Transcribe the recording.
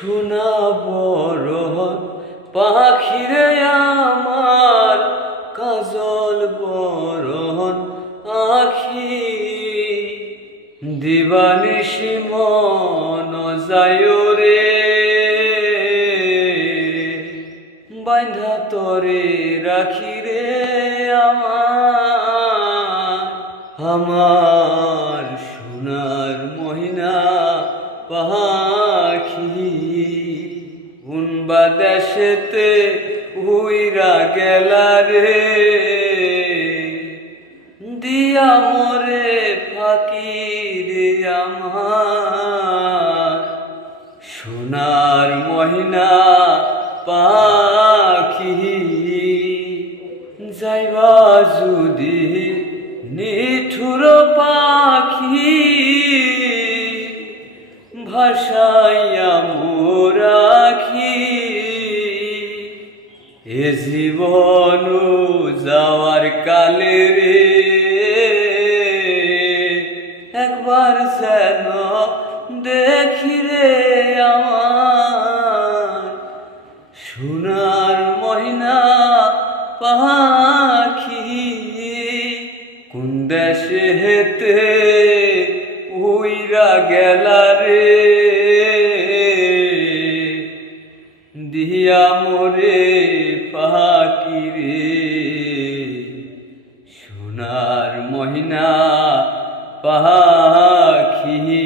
সোনা বরণ পাখিরে আমার কাজল বরণ আখি দিবানিশি মন যায় রে বাঁধা তরে রাখি রে আমার সোনার মহিনা পাখি উনবা দেশেতে উইরা গেলা রে দিয়া মোরে ফাঁকি রে আমার সোনার মহিনা পাখি যাইবা যদি নিঠুর পাখি ভাষাইয়া মোরাখি এ জীবন যাওয়ার কালে রে একবার যেন দেখি রে আমার সোনার মহিনা পাখি কোন দেশে হেতে উইরা গেলা রে দিয়া মোরে ফাঁকি রে সোনার মহিনা পাখি।